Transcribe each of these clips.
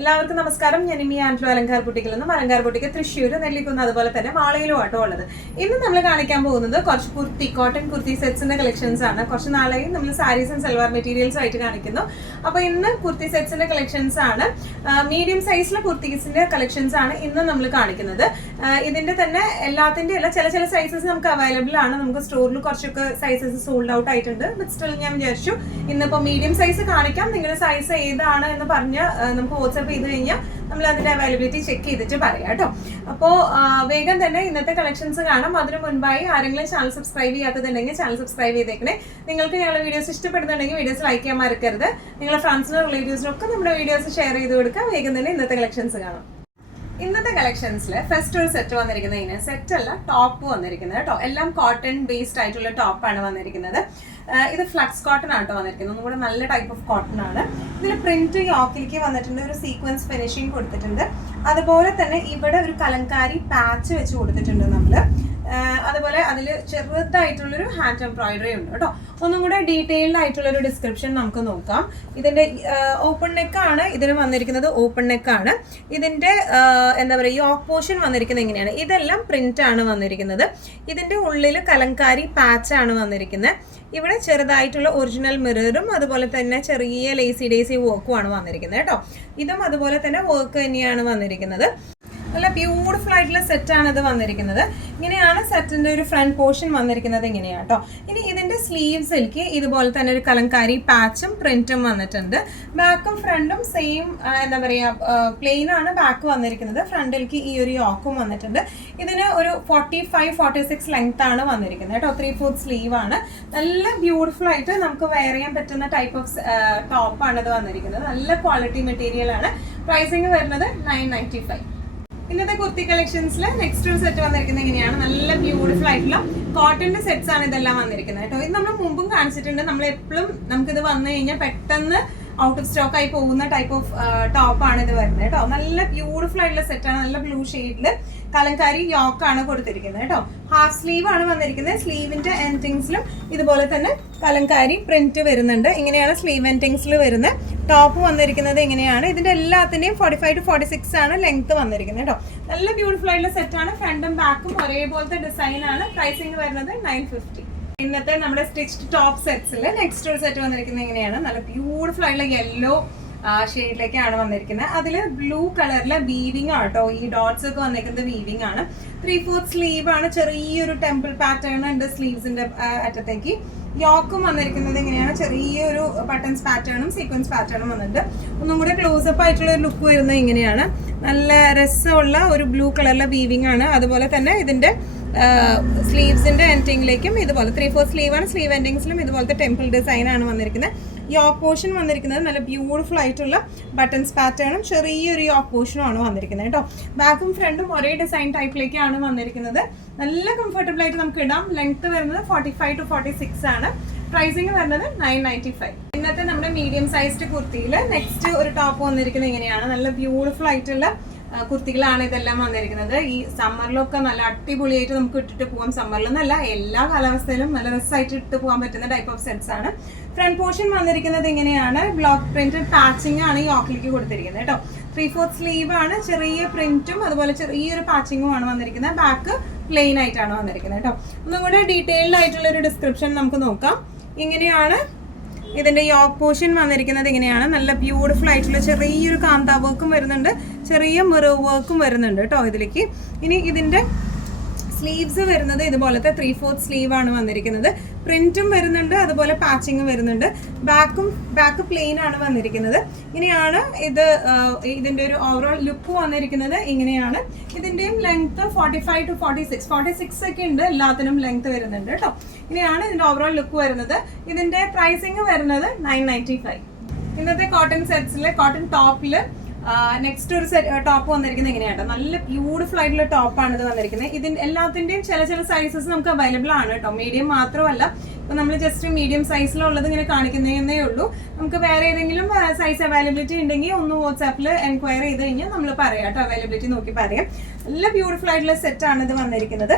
എല്ലാവർക്കും നമസ്കാരം. ഞാൻ ഇനി ആൻഡ്ലോ അലങ്കാർ ബുട്ടിക്കിൽ നിന്നും അലങ്കാർ ബുട്ടിക്ക് തൃശ്ശൂർ, നെല്ലിക്കുന്ന്, അതുപോലെ തന്നെ മാളയിലും ആട്ടോ ഉള്ളത്. ഇന്ന് നമ്മൾ കാണിക്കാൻ പോകുന്നത് കുറച്ച് കോട്ടൺ കുർത്തി സെറ്റ്സിന്റെ കളക്ഷൻസ് ആണ്. കുറച്ച് നാളെയും നമ്മൾ സാരീസ് ആൻഡ് സൽവാർ മെറ്റീരിയൽസ് ആയിട്ട് കാണിക്കുന്നു. അപ്പൊ ഇന്ന് കുർത്തി സെറ്റ്സിന്റെ കളക്ഷൻസ് ആണ്. മീഡിയം സൈസിലെ കുർത്തീസിന്റെ കളക്ഷൻസ് ആണ് ഇന്ന് നമ്മൾ കാണിക്കുന്നത്. ഇതിന്റെ തന്നെ എല്ലാത്തിന്റെ അല്ല, ചില സൈസസ് നമുക്ക് അവൈലബിൾ ആണ്. നമുക്ക് സ്റ്റോറിൽ കുറച്ചൊക്കെ സൈസസ് സോൾഡ് ഔട്ട് ആയിട്ടുണ്ട്. ബട്ട് സ്റ്റിൽ ഞാൻ വിചാരിച്ചു ഇന്നിപ്പോ മീഡിയം സൈസ് കാണിക്കാം. നിങ്ങളുടെ സൈസ് ഏതാണ് എന്ന് പറഞ്ഞ് നമുക്ക് വാട്സ്ആപ്പ് ചെയ്ത് കഴിഞ്ഞാൽ നമ്മൾ അതിന്റെ അവൈലബിലിറ്റി ചെക്ക് ചെയ്തിട്ട് പറയാം കേട്ടോ. അപ്പോൾ വേഗം തന്നെ ഇന്നത്തെ കളക്ഷൻസ് കാണാം. അതിനു മുൻപായി ആരെങ്കിലും ചാനൽ സബ്സ്ക്രൈബ് ചെയ്യാത്തതുണ്ടെങ്കിൽ ചാനൽ സബ്സ്ക്രൈബ് ചെയ്തേക്കണേ. നിങ്ങൾക്ക് ഞങ്ങളുടെ വീഡിയോസ് ഇഷ്ടപ്പെടുന്നുണ്ടെങ്കിൽ വീഡിയോസ് ലൈക്ക് ചെയ്യാൻ മറക്കരുത്. നിങ്ങളുടെ ഫ്രണ്ട്സിനും റിലേറ്റീവ്സിനും ഒക്കെ നമ്മുടെ വീഡിയോസ് ഷെയർ ചെയ്ത് കൊടുക്കുക. വേഗം തന്നെ ഇന്നത്തെ കളക്ഷൻസ് കാണാം. ഇന്നത്തെ കളക്ഷൻസിൽ ഫസ്റ്റ് ഒരു സെറ്റ് വന്നിരിക്കുന്നത് സെറ്റ് അല്ല, ടോപ്പ് വന്നിരിക്കുന്നത് കേട്ടോ. എല്ലാം കോട്ടൺ ബേസ്ഡ് ആയിട്ടുള്ള ടോപ്പാണ് വന്നിരിക്കുന്നത്. ഇത് ഫ്ലക്സ് കോട്ടൺ ആട്ടോ വന്നിരിക്കുന്നത്. ഒന്നും കൂടെ നല്ല ടൈപ്പ് ഓഫ് കോട്ടൺ ആണ്. ഇതിൽ പ്രിന്റ് യോക്കിലേക്ക് വന്നിട്ടുണ്ട്, ഒരു സീക്വൻസ് ഫിനിഷിങ് കൊടുത്തിട്ടുണ്ട്. അതുപോലെ തന്നെ ഇവിടെ ഒരു കലങ്കാരി പാച്ച് വെച്ച് കൊടുത്തിട്ടുണ്ട് നമ്മള്. അതുപോലെ അതിൽ ചെറുതായിട്ടുള്ളൊരു ഹാൻഡ് എംബ്രോയിഡറി ഉണ്ട് കേട്ടോ. ഒന്നും കൂടെ ഡീറ്റെയിൽഡ് ആയിട്ടുള്ളൊരു ഡിസ്ക്രിപ്ഷൻ നമുക്ക് നോക്കാം. ഇതിന്റെ ഓപ്പൺ നെക്കാണ് ഇതിന് വന്നിരിക്കുന്നത്. ഓപ്പൺ നെക്കാണ് ഇതിന്റെ എന്താ പറയുക, യോക്ക് പോർഷൻ വന്നിരിക്കുന്നത് ഇങ്ങനെയാണ്. ഇതെല്ലാം പ്രിന്റ് ആണ് വന്നിരിക്കുന്നത്. ഇതിന്റെ ഉള്ളിൽ കലങ്കാരി പാച്ച് ആണ് വന്നിരിക്കുന്നത്. ഇവിടെ ചെറുതായിട്ടുള്ള ഒറിജിനൽ മിററും അതുപോലെ തന്നെ ചെറിയ ലേസി വർക്കും ആണ് വന്നിരിക്കുന്നത് കേട്ടോ. ഇതും അതുപോലെ തന്നെ വർക്ക് തന്നെയാണ് വന്നിരിക്കുന്നത്. നല്ല ബ്യൂട്ടിഫുൾ ആയിട്ടുള്ള സെറ്റാണ് ഇത് വന്നിരിക്കുന്നത്. ഇങ്ങനെയാണ് സെറ്റിന്റെ ഒരു ഫ്രണ്ട് പോർഷൻ വന്നിരിക്കുന്നത് ഇങ്ങനെയാണ് കേട്ടോ. ഇനി ഇതിന്റെ സ്ലീവ്സിലേക്ക് ഇതുപോലെ തന്നെ ഒരു കലങ്കാരി പാച്ചും പ്രിന്റും വന്നിട്ടുണ്ട്. ബാക്കും ഫ്രണ്ടും സെയിം എന്താ പറയുക, പ്ലെയിൻ ആണ് ബാക്ക് വന്നിരിക്കുന്നത്. ഫ്രണ്ടിലേക്ക് ഈ ഒരു യോക്കും വന്നിട്ടുണ്ട്. ഇതിന് ഒരു 45-46 ലെങ്ത് ആണ് വന്നിരിക്കുന്നത് കേട്ടോ. 3/4 സ്ലീവ് ആണ്. നല്ല ബ്യൂട്ടിഫുൾ ആയിട്ട് നമുക്ക് വെയർ ചെയ്യാൻ പറ്റുന്ന ടൈപ്പ് ഓഫ് ടോപ്പാണ് ഇത് വന്നിരിക്കുന്നത്. നല്ല ക്വാളിറ്റി മെറ്റീരിയൽ ആണ്. പ്രൈസിങ് വരുന്നത് 995. ഇന്നത്തെ കുർത്തി കളക്ഷൻസിൽ നെക്സ്റ്റ് ഒരു സെറ്റ് വന്നിരിക്കുന്നത് ഇങ്ങനെയാണ്. നല്ല ബ്യൂട്ടിഫുൾ ആയിട്ടുള്ള കോട്ടന്റെ സെറ്റ്സ് ആണ് ഇതെല്ലാം വന്നിരിക്കുന്നത് കേട്ടോ. ഇത് നമ്മൾ മുമ്പും കാണിച്ചിട്ടുണ്ട്. നമ്മൾ എപ്പോഴും നമുക്കിത് വന്നു കഴിഞ്ഞാൽ പെട്ടെന്ന് ഔട്ട് ഓഫ് സ്റ്റോക്ക് ആയി പോകുന്ന ടൈപ്പ് ഓഫ് ടോപ്പാണ് ഇത് വരുന്നത് കേട്ടോ. നല്ല ബ്യൂട്ടിഫുൾ ആയിട്ടുള്ള സെറ്റാണ്. നല്ല ബ്ലൂ ഷെയ്ഡിൽ കലങ്കാരി യോക്കാണ് കൊടുത്തിരിക്കുന്നത് കേട്ടോ. ഹാഫ് സ്ലീവ് ആണ് വന്നിരിക്കുന്നത്. സ്ലീവിന്റെ എൻഡിങ്സിലും ഇതുപോലെ തന്നെ കലങ്കാരി പ്രിന്റ് വരുന്നുണ്ട്. ഇങ്ങനെയാണ് സ്ലീവ് എൻഡിങ്സിൽ വരുന്നത്. ടോപ്പ് വന്നിരിക്കുന്നത് ഇങ്ങനെയാണ്. ഇതിന്റെ എല്ലാത്തിന്റെയും 45-46 ആണ് ലെങ്ത് വന്നിരിക്കുന്നത് കേട്ടോ. നല്ല ബ്യൂട്ടിഫുൾ ആയിട്ടുള്ള സെറ്റാണ്. ഫ്രണ്ടും ബാക്കും ഒരേപോലത്തെ ഡിസൈൻ ആണ്. പ്രൈസിങ് വരുന്നത് 950. ഇന്നത്തെ നമ്മുടെ സ്റ്റിച്ച്ഡ് ടോപ്പ് സെറ്റ്സിൽ നെക്സ്റ്റ് ഒരു സെറ്റ് വന്നിരിക്കുന്നത് ഇങ്ങനെയാണ്. നല്ല ബ്യൂട്ടിഫുൾ ആയിട്ടുള്ള യെല്ലോ ഷെയ്ഡിലേക്കാണ് വന്നിരിക്കുന്നത്. അതിൽ ബ്ലൂ കളറിലെ വീവിംഗ് ആട്ടോ. ഈ ഡോട്ട്സ് ഒക്കെ വന്നിരിക്കുന്നത് വീവിംഗ് ആണ്. 3/4 സ്ലീവ് ആണ്. ചെറിയൊരു ടെമ്പിൾ പാറ്റേൺ ഉണ്ട് സ്ലീവ്സിന്റെ അറ്റത്തേക്ക്. യോക്കും വന്നിരിക്കുന്നത് ഇങ്ങനെയാണ്. ചെറിയൊരു ബട്ടൺസ് പാറ്റേണും സീക്വൻസ് പാറ്റേണും വന്നിട്ടുണ്ട്. ഒന്നും കൂടെ ക്ലോസപ്പ് ആയിട്ടുള്ള ഒരു ലുക്ക് വരുന്നത് ഇങ്ങനെയാണ്. നല്ല രസമുള്ള ഒരു ബ്ലൂ കളറിലെ വീവിംഗ് ആണ്. അതുപോലെ തന്നെ ഇതിന്റെ സ്ലീവ്സിന്റെ എൻഡിങ്ങിലേക്കും ഇതുപോലെ 3/4 സ്ലീവ് ആണ്. സ്ലീവ് എൻഡിങ്സിലും ഇതുപോലത്തെ ടെമ്പിൾ ഡിസൈൻ ആണ് വന്നിരിക്കുന്നത്. യോക്ക് പോർഷൻ വന്നിരിക്കുന്നത് നല്ല ബ്യൂട്ടിഫുൾ ആയിട്ടുള്ള ബട്ടൺസ് പാറ്റേണും ചെറിയൊരു യോക്ക് പോർഷനും ആണ് വന്നിരിക്കുന്നത് കേട്ടോ. ബാക്കും ഫ്രണ്ടും ഒരേ ഡിസൈൻ ടൈപ്പിലേക്കാണ് വന്നിരിക്കുന്നത്. നല്ല കംഫർട്ടബിൾ ആയിട്ട് നമുക്ക് ഇടാം. ലെങ്ത് വരുന്നത് 45-46 ആണ്. പ്രൈസിങ് വരുന്നത് 995. ഇന്നത്തെ നമ്മുടെ മീഡിയം സൈസ്ഡ് കുർത്തിയിൽ നെക്സ്റ്റ് ഒരു ടോപ്പ് വന്നിരിക്കുന്നത് ഇങ്ങനെയാണ്. നല്ല ബ്യൂട്ടിഫുൾ ആയിട്ടുള്ള കുർത്തികളാണ് ഇതെല്ലാം വന്നിരിക്കുന്നത്. ഈ സമ്മറിലൊക്കെ നല്ല അടിപൊളിയായിട്ട് നമുക്ക് ഇട്ടിട്ട് പോകാം. സമ്മറിലൊന്നല്ല, എല്ലാ കാലാവസ്ഥയിലും നല്ല രസമായിട്ട് ഇട്ട് പോകാൻ പറ്റുന്ന ടൈപ്പ് ഓഫ് സെറ്റ്സ് ആണ്. ഫ്രണ്ട് പോർഷൻ വന്നിരിക്കുന്നത് ഇങ്ങനെയാണ്. ബ്ലോക്ക് പ്രിന്റഡ് പാച്ചിങ് ആണ് ഈ യോക്കിലേക്ക് കൊടുത്തിരിക്കുന്നത് കേട്ടോ. 3/4 സ്ലീവ് ആണ്. ചെറിയ പ്രിന്റും അതുപോലെ ചെറിയൊരു പാച്ചിങ്ങും ആണ് വന്നിരിക്കുന്നത്. ബാക്ക് പ്ലെയിൻ ആയിട്ടാണ് വന്നിരിക്കുന്നത് കേട്ടോ. ഒന്നും കൂടെ ഡീറ്റെയിൽഡ് ആയിട്ടുള്ള ഒരു ഡിസ്ക്രിപ്ഷൻ നമുക്ക് നോക്കാം. ഇങ്ങനെയാണ് ഇതിന്റെ യോക്ക് പോർഷൻ വന്നിരിക്കുന്നത് ഇങ്ങനെയാണ്. നല്ല ബ്യൂട്ടിഫുൾ ആയിട്ടുള്ള ചെറിയൊരു കാന്താ വർക്കും വരുന്നുണ്ട്. ചെറിയ മിറർ വർക്കും വരുന്നുണ്ട് കേട്ടോ ഇതിലേക്ക്. ഇനി ഇതിന്റെ സ്ലീവ്സ് വരുന്നത് ഇതുപോലത്തെ 3/4 സ്ലീവ് ആണ് വന്നിരിക്കുന്നത്. പ്രിന്റും വരുന്നുണ്ട്, അതുപോലെ പാച്ചിങ്ങും വരുന്നുണ്ട്. ബാക്ക് പ്ലെയിൻ ആണ് വന്നിരിക്കുന്നത്. ഇങ്ങനെയാണ് ഇതിന്റെ ഒരു ഓവറോൾ ലുക്ക് വന്നിരിക്കുന്നത് ഇങ്ങനെയാണ്. ഇതിന്റെയും ലെങ്ത് 45-46 ഒക്കെ ഉണ്ട്. എല്ലാത്തിനും ലെങ്ത് വരുന്നുണ്ട് കേട്ടോ. ഇങ്ങനെയാണ് ഇതിന്റെ ഓവറോൾ ലുക്ക് വരുന്നത്. ഇതിന്റെ പ്രൈസിങ് വരുന്നത് 995. ഇന്നത്തെ കോട്ടൺ സെറ്റ്സിലെ കോട്ടൺ ടോപ്പില് നെക്സ്റ്റ് ഒരു ടോപ്പ് വന്നിരിക്കുന്നത് എങ്ങനെയാട്ടോ. നല്ല ബ്യൂട്ടിഫുൾ ആയിട്ടുള്ള ടോപ്പാണ് ഇത് വന്നിരിക്കുന്നത്. ഇതിന്റെ എല്ലാത്തിന്റെയും ചില സൈസസ് നമുക്ക് അവൈലബിൾ ആണ് കേട്ടോ. മീഡിയം മാത്രമല്ല, അപ്പോൾ നമ്മൾ ജസ്റ്റ് മീഡിയം സൈസിലുള്ളത് ഇങ്ങനെ കാണിക്കുന്നതേ ഉള്ളൂ. നമുക്ക് വേറെ ഏതെങ്കിലും സൈസ് അവൈലബിലിറ്റി ഉണ്ടെങ്കിൽ ഒന്ന് വാട്സാപ്പിൽ എൻക്വയറി ചെയ്ത് കഴിഞ്ഞാൽ നമ്മൾ പറയാം കേട്ടോ, അവൈലബിലിറ്റി നോക്കി പറയാം. നല്ല ബ്യൂട്ടിഫുൾ ആയിട്ടുള്ള സെറ്റാണ് ഇത് വന്നിരിക്കുന്നത്.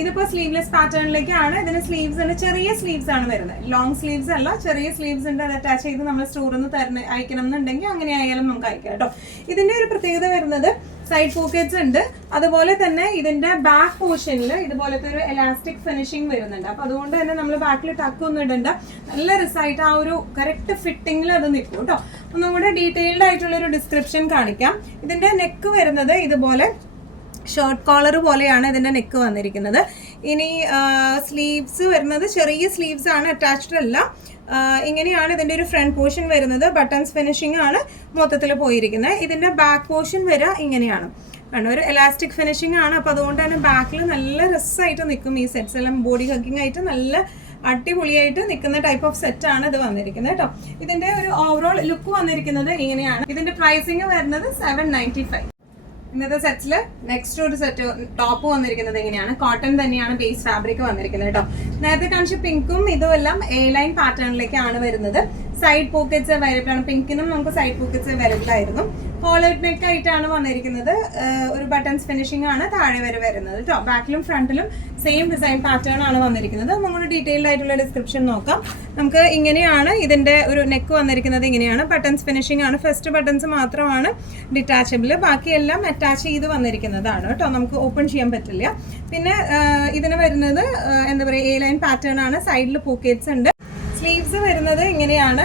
ഇതിപ്പോൾ സ്ലീവ്ലെസ് പാറ്റേണിലേക്കാണ്. ഇതിന് സ്ലീവ്സ് ഉണ്ട്, ചെറിയ സ്ലീവ്സ് ആണ് വരുന്നത്, ലോങ് സ്ലീവ്സ് അല്ല, ചെറിയ സ്ലീവ്സ് ഉണ്ട്. അത് അറ്റാച്ച് ചെയ്ത് നമ്മൾ സ്റ്റോറിൽ നിന്ന് അയക്കണം എന്നുണ്ടെങ്കിൽ അങ്ങനെ ആയാലും നമുക്ക് അയക്കാം കേട്ടോ. ഇതിന്റെ ഒരു പ്രത്യേകത വരുന്നത് സൈഡ് പോക്കറ്റ്സ് ഉണ്ട്, അതുപോലെ തന്നെ ഇതിന്റെ ബാക്ക് പോർഷനിൽ ഇതുപോലത്തെ ഒരു എലാസ്റ്റിക് ഫിനിഷിംഗ് വരുന്നുണ്ട്. അപ്പൊ അതുകൊണ്ട് തന്നെ നമ്മൾ ബാക്കിൽ ടക്കൊന്നും ഇടണ്ട, നല്ല റിസൾട്ട് ആ ഒരു കറക്റ്റ് ഫിറ്റിംഗിൽ അത് നിൽക്കും കേട്ടോ. ഒന്നും കൂടെ ഡീറ്റെയിൽഡ് ആയിട്ടുള്ള ഒരു ഡിസ്ക്രിപ്ഷൻ കാണിക്കാം. ഇതിന്റെ നെക്ക് വരുന്നത് ഇതുപോലെ ഷോർട്ട് കോളർ പോലെയാണ് ഇതിന്റെ നെക്ക് വന്നിരിക്കുന്നത്. ഇനി സ്ലീവ്സ് വരുന്നത് ചെറിയ സ്ലീവ്സ് ആണ്, അറ്റാച്ച്ഡ് അല്ല. ഇങ്ങനെയാണ് ഇതിന്റെ ഒരു ഫ്രണ്ട് പോർഷൻ വരുന്നത്. ബട്ടൺസ് ഫിനിഷിംഗ് ആണ് മൊത്തത്തിൽ പോയിരിക്കുന്നത്. ഇതിന്റെ ബാക്ക് പോർഷൻ വരിക ഇങ്ങനെയാണ്, ഒരു എലാസ്റ്റിക് ഫിനിഷിംഗ് ആണ്. അപ്പൊ അതുകൊണ്ട് തന്നെ ബാക്കിൽ നല്ല രസമായിട്ട് നിൽക്കും ഈ സെറ്റ്സ് എല്ലാം. ബോഡി ഹഗ്ഗിംഗ് ആയിട്ട് നല്ല അടിപൊളിയായിട്ട് നിൽക്കുന്ന ടൈപ്പ് ഓഫ് സെറ്റ് ആണ് ഇത് വന്നിരിക്കുന്നത് കേട്ടോ. ഇതിന്റെ ഒരു ഓവറോൾ ലുക്ക് വന്നിരിക്കുന്നത് ഇങ്ങനെയാണ്. ഇതിന്റെ പ്രൈസിങ് വരുന്നത് 795. ഇന്നത്തെ സെറ്റ്സിൽ നെക്സ്റ്റ് ഒരു സെറ്റ് ടോപ്പ് വന്നിരിക്കുന്നത് എങ്ങനെയാണ്, കോട്ടൺ തന്നെയാണ് ബേസ് ഫാബ്രിക് വന്നിരിക്കുന്നത് കേട്ടോ. നേരത്തെ കാണിച്ച പിങ്കും ഇതും എല്ലാം എ ലൈൻ പാറ്റേണിലേക്കാണ് വരുന്നത്. സൈഡ് പോക്കറ്റ്സ് അവൈലബിൾ ആണ്. പിങ്കിനും നമുക്ക് സൈഡ് പോക്കറ്റ്സ് അവൈലബിൾ ആയിരുന്നു. കോളേഡ് നെക്ക് ആയിട്ടാണ് വന്നിരിക്കുന്നത്. ഒരു ബട്ടൺസ് ഫിനിഷിംഗ് ആണ് താഴെ വരെ വരുന്നത് കേട്ടോ. ബാക്കിലും ഫ്രണ്ടിലും സെയിം ഡിസൈൻ പാറ്റേൺ ആണ് വന്നിരിക്കുന്നത്. നമ്മൾ ഡീറ്റെയിൽഡ് ആയിട്ടുള്ള ഡിസ്ക്രിപ്ഷൻ നോക്കാം. നമുക്ക് ഇങ്ങനെയാണ് ഇതിന്റെ ഒരു നെക്ക് വന്നിരിക്കുന്നത്. ഇങ്ങനെയാണ് ബട്ടൺസ് ഫിനിഷിംഗ് ആണ്. ഫസ്റ്റ് ബട്ടൺസ് മാത്രമാണ് ഡിറ്റാച്ചബിൾ, ബാക്കിയെല്ലാം അറ്റാച്ച് ചെയ്ത് വന്നിരിക്കുന്നതാണ് കേട്ടോ. നമുക്ക് ഓപ്പൺ ചെയ്യാൻ പറ്റില്ല. പിന്നെ ഇതിന് വരുന്നത് എന്താ പറയുക, എ ലൈൻ പാറ്റേൺ ആണ്. സൈഡിൽ പോക്കറ്റ്സ് ഉണ്ട്. സ്ലീവ്സ് വരുന്നത് ഇങ്ങനെയാണ്,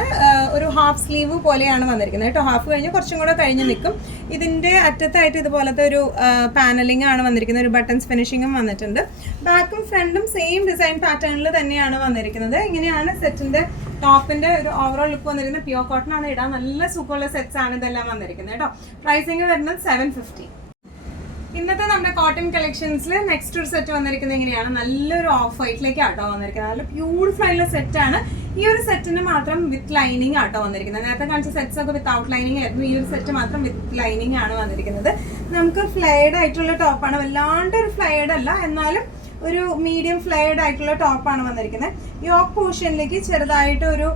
ഒരു ഹാഫ് സ്ലീവ് പോലെയാണ് വന്നിരിക്കുന്നത് കേട്ടോ. ഹാഫ് കഴിഞ്ഞ് കുറച്ചും കൂടെ കഴിഞ്ഞ് നിൽക്കും. ഇതിന്റെ അറ്റത്തായിട്ട് ഇതുപോലത്തെ ഒരു പാനലിംഗ് ആണ് വന്നിരിക്കുന്നത്. ഒരു ബട്ടൺസ് ഫിനിഷിങ്ങും വന്നിട്ടുണ്ട്. ബാക്കും ഫ്രണ്ടും സെയിം ഡിസൈൻ പാറ്റേണിൽ തന്നെയാണ് വന്നിരിക്കുന്നത്. ഇങ്ങനെയാണ് സെറ്റിന്റെ ടോപ്പിന്റെ ഒരു ഓവറോൾ ലുക്ക് വന്നിരിക്കുന്നത്. പ്യൂർ കോട്ടൺ ആണ്, ഇടാൻ നല്ല സുഖമുള്ള സെറ്റ്സ് ആണ് ഇതെല്ലാം വന്നിരിക്കുന്നത് കേട്ടോ. പ്രൈസിങ് വരുന്നത് 750. ഇന്നത്തെ നമ്മുടെ കോട്ടൺ കളക്ഷൻസിൽ നെക്സ്റ്റ് ഒരു സെറ്റ് വന്നിരിക്കുന്നത് എങ്ങനെയാണ്, നല്ലൊരു ഓഫ് വൈറ്റിലേക്ക് ആട്ടോ വന്നിരിക്കുന്നത്. നല്ല ബ്യൂട്ടിഫുൾ ആയിട്ടുള്ള സെറ്റ് ആണ്. ഈ ഒരു സെറ്റിന് മാത്രം വിത്ത് ലൈനിങ് ആട്ടോ വന്നിരിക്കുന്നത്. നേരത്തെ കാണിച്ച സെറ്റ്സ് ഒക്കെ വിത്തൗട്ട് ലൈനിങ് ആയിരുന്നു. ഈ ഒരു സെറ്റ് മാത്രം വിത്ത് ലൈനിങ് ആണ് വന്നിരിക്കുന്നത്. നമുക്ക് ഫ്ലെയർഡ് ആയിട്ടുള്ള ടോപ്പാണ്, വല്ലാണ്ട് ഒരു ഫ്ലെയർഡ് അല്ല, എന്നാലും ഒരു മീഡിയം ഫ്ലെയർഡ് ആയിട്ടുള്ള ടോപ്പാണ് വന്നിരിക്കുന്നത്. യോക്ക് പോർഷനിലേക്ക് ചെറുതായിട്ട് ഒരു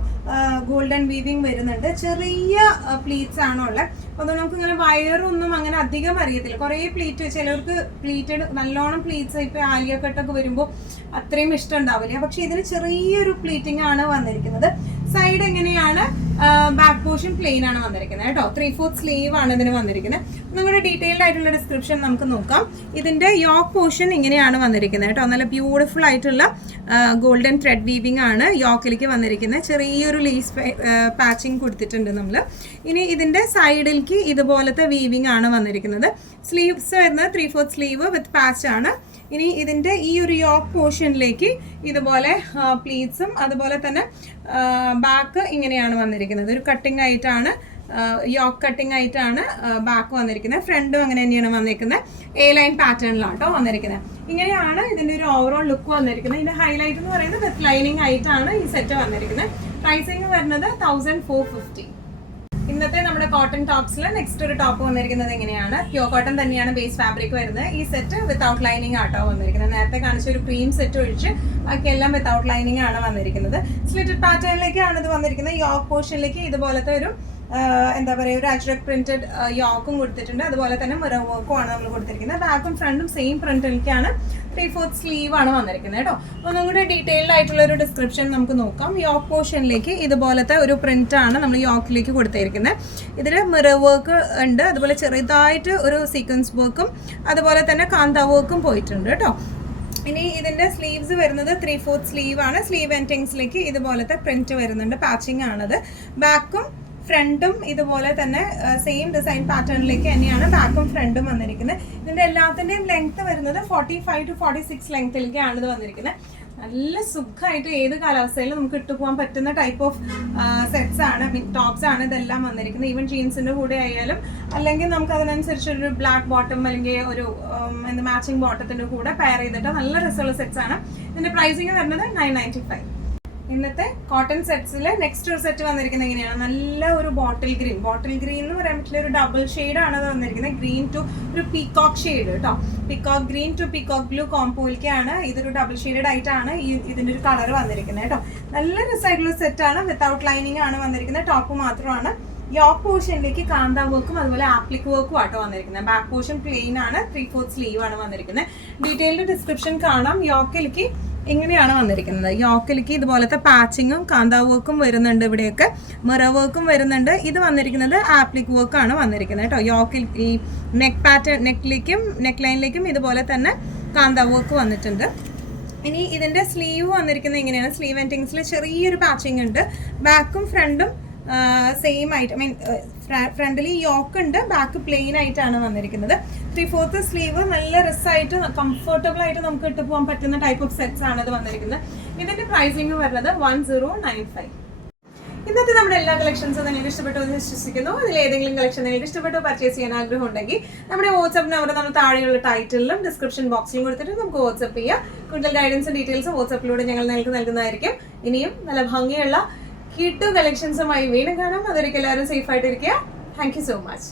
ഗോൾഡൻ വീവിങ് വരുന്നുണ്ട്. ചെറിയ പ്ലീറ്റ്സ് ആണോ ഉള്ളത്. അതുകൊണ്ട് നമുക്ക് ഇങ്ങനെ വയറൊന്നും അങ്ങനെ അധികം അറിയത്തില്ല. കുറേ പ്ലീറ്റ്, ചിലർക്ക് പ്ലീറ്റഡ് നല്ലോണം പ്ലീറ്റ്സ് ഇപ്പൊ ആലിയ കട്ടൊക്കെ വരുമ്പോൾ അത്രയും ഇഷ്ടം ഉണ്ടാവില്ല. പക്ഷെ ഇതിന് ചെറിയൊരു പ്ലീറ്റിംഗ് ആണ് വന്നിരിക്കുന്നത്. സൈഡ് എങ്ങനെയാണ്, ബാക്ക് പോർഷൻ പ്ലെയിൻ ആണ് വന്നിരിക്കുന്നത് കേട്ടോ. 3/4 സ്ലീവ് ആണ് ഇതിന് വന്നിരിക്കുന്നത്. നിങ്ങളുടെ ഡീറ്റെയിൽഡ് ആയിട്ടുള്ള ഡിസ്ക്രിപ്ഷൻ നമുക്ക് നോക്കാം. ഇതിന്റെ യോക്ക് പോർഷൻ ഇങ്ങനെയാണ് വന്നിരിക്കുന്നത് കേട്ടോ. നല്ല ബ്യൂട്ടിഫുൾ ആയിട്ടുള്ള ഗോൾഡൻ ത്രെഡ് വീവിംഗ് ആണ് യോക്കിലേക്ക് വന്നിരിക്കുന്നത്. ചെറിയൊരു ലീസ് പാച്ചിങ് കൊടുത്തിട്ടുണ്ട് നമ്മൾ. ഇനി ഇതിന്റെ സൈഡിലേക്ക് ഇതുപോലത്തെ വീവിംഗ് ആണ് വന്നിരിക്കുന്നത്. സ്ലീവ്സ് വരുന്നത് 3/4 സ്ലീവ് വിത്ത് പാച്ച് ആണ്. ഇനി ഇതിന്റെ ഈ ഒരു യോക്ക് പോർഷനിലേക്ക് ഇതുപോലെ പ്ലീറ്റ്സും അതുപോലെ തന്നെ ബാക്ക് ഇങ്ങനെയാണ് വന്നിരിക്കുന്നത്. ഒരു കട്ടിംഗ് ആയിട്ടാണ്, യോക്ക് കട്ടിംഗ് ആയിട്ടാണ് ബാക്ക് വന്നിരിക്കുന്നത്. ഫ്രണ്ടും അങ്ങനെ തന്നെയാണ് വന്നിരിക്കുന്നത്. എ ലൈൻ പാറ്റേണിലാട്ടോ വന്നിരിക്കുന്നത്. ഇങ്ങനെയാണ് ഇതിന്റെ ഒരു ഓവറോൾ ലുക്ക് വന്നിരിക്കുന്നത്. ഇതിന്റെ ഹൈലൈറ്റ് എന്ന് പറയുന്നത് വിത്ത് ലൈനിങ് ആയിട്ടാണ് ഈ സെറ്റ് വന്നിരിക്കുന്നത്. പ്രൈസിങ് വരുന്നത് 1450. ഇന്നത്തെ നമ്മുടെ കോട്ടൺ ടോപ്സിൽ നെക്സ്റ്റ് ഒരു ടോപ്പ് വന്നിരിക്കുന്നത് എങ്ങനെയാണ്, പ്യൂർ കോട്ടൺ തന്നെയാണ് ബേസ് ഫാബ്രിക് വരുന്നത്. ഈ സെറ്റ് വിത്തൗട്ട് ലൈനിങ് ആട്ടോ വന്നിരിക്കുന്നത്. നേരത്തെ കാണിച്ച ഒരു ക്രീം സെറ്റ് ഒഴിച്ച് ബാക്കിയെല്ലാം വിത്തൗട്ട് ലൈനിങ് ആണ് വന്നിരിക്കുന്നത്. സ്ലിറ്റഡ് പാറ്റേണിലേക്കാണ് ഇത് വന്നിരിക്കുന്നത്. യോക്ക് പോർഷനിലേക്ക് ഇതുപോലത്തെ ഒരു എന്താ പറയുക, ഒരു അജ്രക് പ്രിന്റഡ് യോക്കും കൊടുത്തിട്ടുണ്ട്. അതുപോലെ തന്നെ മിറർ വർക്കും ആണ് നമ്മൾ കൊടുത്തിരിക്കുന്നത്. ബാക്കും ഫ്രണ്ടും സെയിം പ്രിന്റിലേക്കാണ്. 3/4 സ്ലീവ് ആണ് വന്നിരിക്കുന്നത് കേട്ടോ. ഒന്നും കൂടി ഡീറ്റെയിൽഡ് ആയിട്ടുള്ള ഒരു ഡിസ്ക്രിപ്ഷൻ നമുക്ക് നോക്കാം. യോക്ക് പോർഷനിലേക്ക് ഇതുപോലത്തെ ഒരു പ്രിന്റ് ആണ് നമ്മൾ യോക്കിലേക്ക് കൊടുത്തിരിക്കുന്നത്. ഇതിൽ മിറർ വർക്ക് ഉണ്ട്, അതുപോലെ ചെറുതായിട്ട് ഒരു സീക്വൻസ് വർക്കും അതുപോലെ തന്നെ കാന്ത വർക്കും പോയിട്ടുണ്ട് കേട്ടോ. ഇനി ഇതിന്റെ സ്ലീവ്സ് വരുന്നത് 3/4 സ്ലീവ് ആണ്. സ്ലീവ് എൻഡിങ്സിലേക്ക് ഇതുപോലത്തെ പ്രിന്റ് വരുന്നുണ്ട്. പാച്ചിങ് ആണത്. ബാക്കും ഫ്രണ്ടും ഇതുപോലെ തന്നെ സെയിം ഡിസൈൻ പാറ്റേണിലേക്ക് തന്നെയാണ് ബാക്കും ഫ്രണ്ടും വന്നിരിക്കുന്നത്. ഇതിന്റെ എല്ലാത്തിന്റെയും ലെങ്ത് വരുന്നത് 45 to 46 ലെങ്ത്തിലേക്കാണ് ഇത് വന്നിരിക്കുന്നത്. നല്ല സുഖമായിട്ട് ഏത് കാലാവസ്ഥയിലും നമുക്ക് ഇട്ടുപോകാൻ പറ്റുന്ന ടൈപ്പ് ഓഫ് സെറ്റ്സ് ആണ്, ടോപ്സ് ആണ് ഇതെല്ലാം വന്നിരിക്കുന്നത്. ഈവൻ ജീൻസിന്റെ കൂടെ ആയാലും അല്ലെങ്കിൽ നമുക്ക് അതിനനുസരിച്ച് ഒരു ബ്ലാക്ക് ബോട്ടം അല്ലെങ്കിൽ ഒരു മാച്ചിങ് ബോട്ടത്തിന്റെ കൂടെ പെയർ ചെയ്തിട്ട് നല്ല രസമുള്ള സെറ്റ്സ് ആണ്. ഇതിന്റെ പ്രൈസിങ് വരുന്നത് 995. ഇന്നത്തെ കോട്ടൺ സെറ്റ്സിൽ നെക്സ്റ്റ് ഒരു സെറ്റ് വന്നിരിക്കുന്നത് എങ്ങനെയാണ്, നല്ല ഒരു ബോട്ടിൽ ഗ്രീൻ എന്ന് പറയാൻ പറ്റില്ല, ഒരു ഡബിൾ ഷെയ്ഡ് ആണ് വന്നിരിക്കുന്നത്. ഗ്രീൻ ടു ഒരു പീകോക്ക് ഷെയ്ഡ് കേട്ടോ, peacock green to peacock blue കോംപോയിലേക്കാണ് ഇതൊരു ഡബിൾ ഷെയ്ഡ് ആയിട്ടാണ് ഇതിന്റെ ഒരു കളർ വന്നിരിക്കുന്നത് കേട്ടോ. നല്ല രസമായിട്ടുള്ള സെറ്റ് ആണ്. വിത്തൗട്ട് ലൈനിങ് ആണ് വന്നിരിക്കുന്നത്, ടോപ്പ് മാത്രമാണ്. യോക്ക് പോർഷനിലേക്ക് കാന്ത വർക്കും അതുപോലെ ആപ്ലിക് വർക്കും ആട്ടോ വന്നിരിക്കുന്നത്. ബാക്ക് പോർഷൻ പ്ലെയിൻ ആണ്, 3/4 സ്ലീവ് ആണ് വന്നിരിക്കുന്നത്. ഡീറ്റെയിൽഡ് ഡിസ്ക്രിപ്ഷൻ കാണാം. യോക്കിലേക്ക് ഇങ്ങനെയാണ് വന്നിരിക്കുന്നത്. യോക്കിലേക്ക് ഇതുപോലത്തെ പാച്ചിങ്ങും കാന്ത വർക്കും വരുന്നുണ്ട്, ഇവിടെയൊക്കെ മിറർ വർക്കും വരുന്നുണ്ട്. ഇത് വന്നിരിക്കുന്നത് ആപ്ലിക് വർക്കാണ് വന്നിരിക്കുന്നത് കേട്ടോ. യോക്കിൽ ഈ നെക്ക് പാറ്റേൺ, നെക്ക് ലൈനിലേക്കും ഇതുപോലെ തന്നെ കാന്ത വർക്ക് വന്നിട്ടുണ്ട്. ഇനി ഇതിന്റെ സ്ലീവ് വന്നിരിക്കുന്നത് എങ്ങനെയാണ്, സ്ലീവ് എൻഡിങ്സിൽ ചെറിയൊരു പാച്ചിങ് ഉണ്ട്. ബാക്കും ഫ്രണ്ടും സെയിം ആയിട്ട്, ഫ്രണ്ടിൽ യോക്ക് ഉണ്ട്, ബാക്ക് പ്ലെയിൻ ആയിട്ടാണ് വന്നിരിക്കുന്നത്. 3/4 സ്ലീവ് നല്ല രസമായിട്ട് കംഫർട്ടബിൾ ആയിട്ട് നമുക്ക് ഇട്ട് പോകാൻ പറ്റുന്ന ടൈപ്പ് ഓഫ് സെറ്റ്സ് ആണ് ഇത് വന്നിരിക്കുന്നത്. ഇതിന്റെ പ്രൈസിംഗ് വരുന്നത് 1095. ഇന്നത്തെ നമ്മുടെ എല്ലാ കളക്ഷൻസും നിങ്ങൾക്ക് ഇഷ്ടപ്പെട്ടു എന്ന് വിശ്വസിക്കുന്നു. അതിൽ ഏതെങ്കിലും കളക്ഷൻ നിങ്ങൾക്ക് ഇഷ്ടപ്പെട്ടു പർച്ചേസ് ചെയ്യാൻ ആഗ്രഹം ഉണ്ടെങ്കിൽ നമ്മുടെ വാട്സ്ആപ്പ് നമ്പർ നമ്മൾ താഴെയുള്ള ടൈറ്റിലും ഡിസ്ക്രിപ്ഷൻ ബോക്സിലും കൊടുത്തിട്ട് നമുക്ക് വാട്സ്ആപ്പ് ചെയ്യാം. കൂടുതൽ ഗൈഡൻസും ഡീറ്റെയിൽസും വാട്സ്ആപ്പിലൂടെ ഞങ്ങൾ നിങ്ങൾക്ക് നൽകുന്നതായിരിക്കും. ഇനിയും നല്ല ഭംഗിയുള്ള കിട്ടു കളക്ഷൻസുമായി വീണ്ടും കാണാം. അതൊരിക്കലും എല്ലാവരും സേഫ് ആയിട്ടിരിക്കുക. Thank you so much.